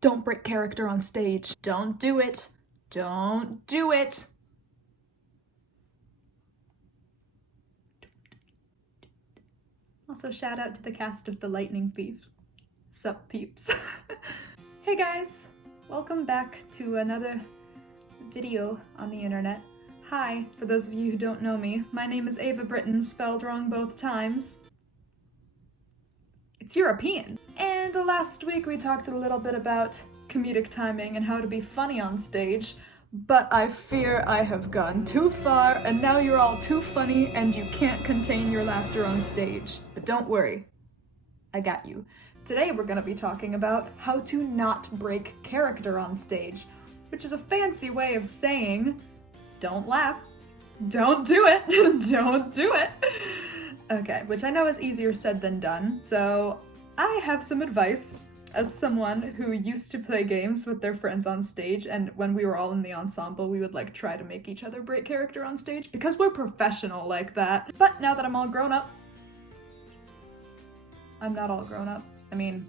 Don't break character on stage. Don't do it. Don't do it. Also, shout out to the cast of The Lightning Thief. Sup, peeps. Hey guys, welcome back to another video on the internet. Hi, for those of you who don't know me, my name is Ava Britton, spelled wrong both times. It's European. And last week we talked a little bit about comedic timing and how to be funny on stage, but I fear I have gone too far and now you're all too funny and you can't contain your laughter on stage. But don't worry, I got you. Today we're gonna be talking about how to not break character on stage, which is a fancy way of saying, don't laugh, don't do it, don't do it. Okay, which I know is easier said than done, so I have some advice as someone who used to play games with their friends on stage, and when we were all in the ensemble, we would like try to make each other break character on stage because we're professional like that. But now that I'm all grown up, I'm not all grown up. I mean,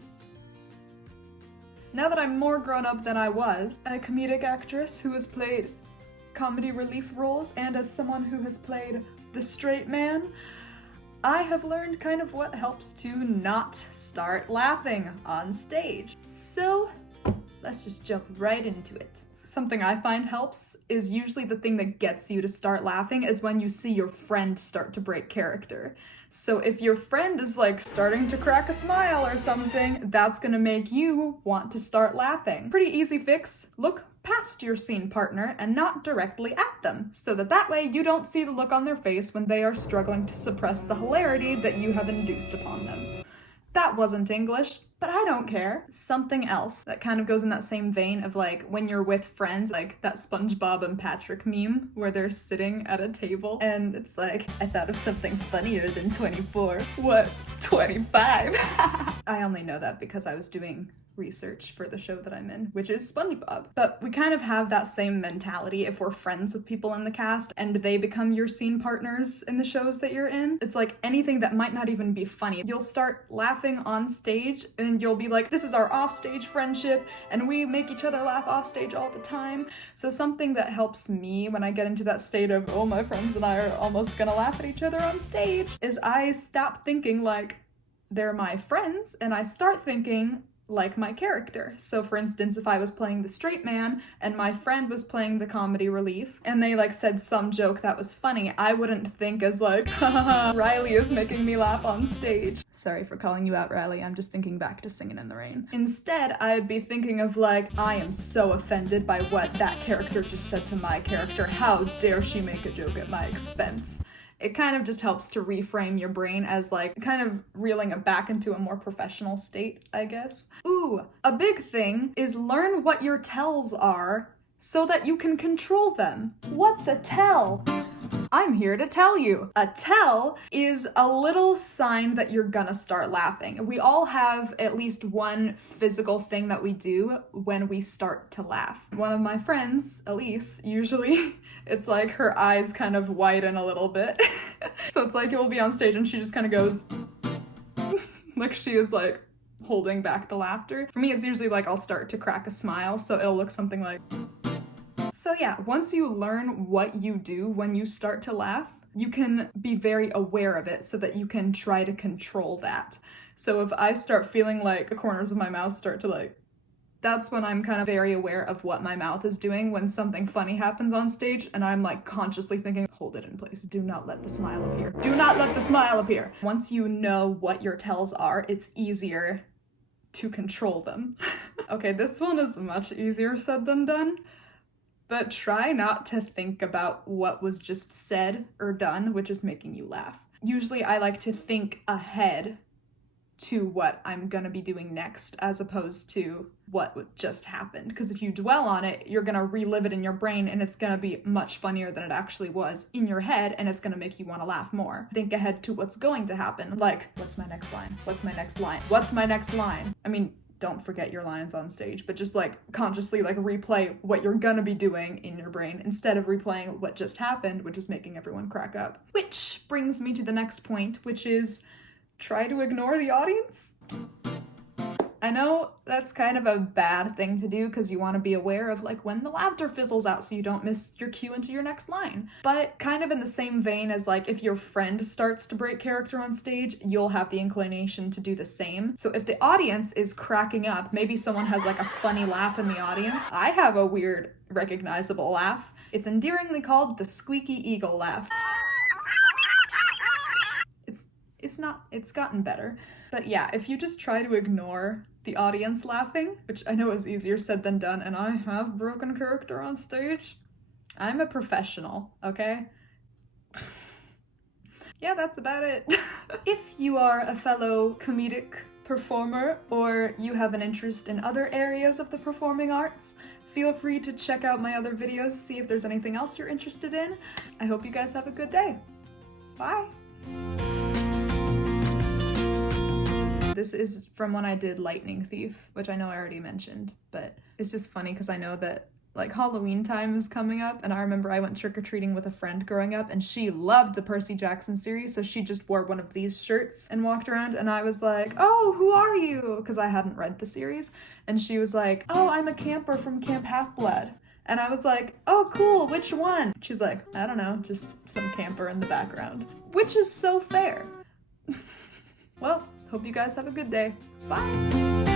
now that I'm more grown up than I was, a comedic actress who has played comedy relief roles and as someone who has played the straight man, I have learned kind of what helps to not start laughing on stage. So let's just jump right into it. Something I find helps is usually the thing that gets you to start laughing is when you see your friend start to break character. So if your friend is like starting to crack a smile or something, that's gonna make you want to start laughing. Pretty easy fix. Look past your scene partner and not directly at them, so that way you don't see the look on their face when they are struggling to suppress the hilarity that you have induced upon them. That wasn't English, but I don't care. Something else that kind of goes in that same vein of like when you're with friends, like that SpongeBob and Patrick meme where they're sitting at a table and it's like, I thought of something funnier than 24. What? 25? I only know that because I was doing research for the show that I'm in, which is SpongeBob. But we kind of have that same mentality if we're friends with people in the cast and they become your scene partners in the shows that you're in. It's like anything that might not even be funny. You'll start laughing on stage and you'll be like, this is our offstage friendship and we make each other laugh offstage all the time. So something that helps me when I get into that state of, oh, my friends and I are almost gonna laugh at each other on stage, is I stop thinking like they're my friends and I start thinking like my character. So for instance, if I was playing the straight man and my friend was playing the comedy relief and they like said some joke that was funny, I wouldn't think as like, haha, Riley is making me laugh on stage. Sorry for calling you out, Riley, I'm just thinking back to Singing in the Rain. Instead, I'd be thinking of like, I am so offended by what that character just said to my character. How dare she make a joke at my expense? It kind of just helps to reframe your brain as like kind of reeling it back into a more professional state, I guess. Ooh, a big thing is learn what your tells are so that you can control them. What's a tell? I'm here to tell you. A tell is a little sign that you're gonna start laughing. We all have at least one physical thing that we do when we start to laugh. One of my friends, Elise, usually it's like her eyes kind of widen a little bit. So it's like you'll be on stage and she just kind of goes like she is like holding back the laughter. For me, it's usually like I'll start to crack a smile, so it'll look something like. So yeah, once you learn what you do when you start to laugh, you can be very aware of it so that you can try to control that. So if I start feeling like the corners of my mouth start to like, that's when I'm kind of very aware of what my mouth is doing when something funny happens on stage and I'm like consciously thinking, hold it in place, do not let the smile appear. Do not let the smile appear. Once you know what your tells are, it's easier to control them. Okay, this one is much easier said than done. But try not to think about what was just said or done, which is making you laugh. Usually I like to think ahead to what I'm gonna be doing next as opposed to what just happened. Because if you dwell on it, you're gonna relive it in your brain and it's gonna be much funnier than it actually was in your head and it's gonna make you wanna laugh more. Think ahead to what's going to happen. Like, what's my next line? What's my next line? What's my next line? I mean, don't forget your lines on stage, but just like consciously like replay what you're gonna be doing in your brain instead of replaying what just happened, which is making everyone crack up. Which brings me to the next point, which is try to ignore the audience. I know that's kind of a bad thing to do because you want to be aware of like when the laughter fizzles out so you don't miss your cue into your next line. But kind of in the same vein as like if your friend starts to break character on stage, you'll have the inclination to do the same. So if the audience is cracking up, maybe someone has like a funny laugh in the audience. I have a weird recognizable laugh. It's endearingly called the squeaky eagle laugh. It's gotten better. But yeah, if you just try to ignore the audience laughing, which I know is easier said than done, and I have broken character on stage, I'm a professional, okay? Yeah, that's about it. If you are a fellow comedic performer or you have an interest in other areas of the performing arts, feel free to check out my other videos, see if there's anything else you're interested in. I hope you guys have a good day. Bye! This is from when I did Lightning Thief, which I know I already mentioned, but it's just funny because I know that like Halloween time is coming up, and I remember I went trick-or-treating with a friend growing up, and she loved the Percy Jackson series, so she just wore one of these shirts and walked around, and I was like, oh, who are you? Because I hadn't read the series, and she was like, oh, I'm a camper from Camp Half-Blood. And I was like, oh, cool, which one? She's like, I don't know, just some camper in the background. Which is so fair. Well, hope you guys have a good day. Bye!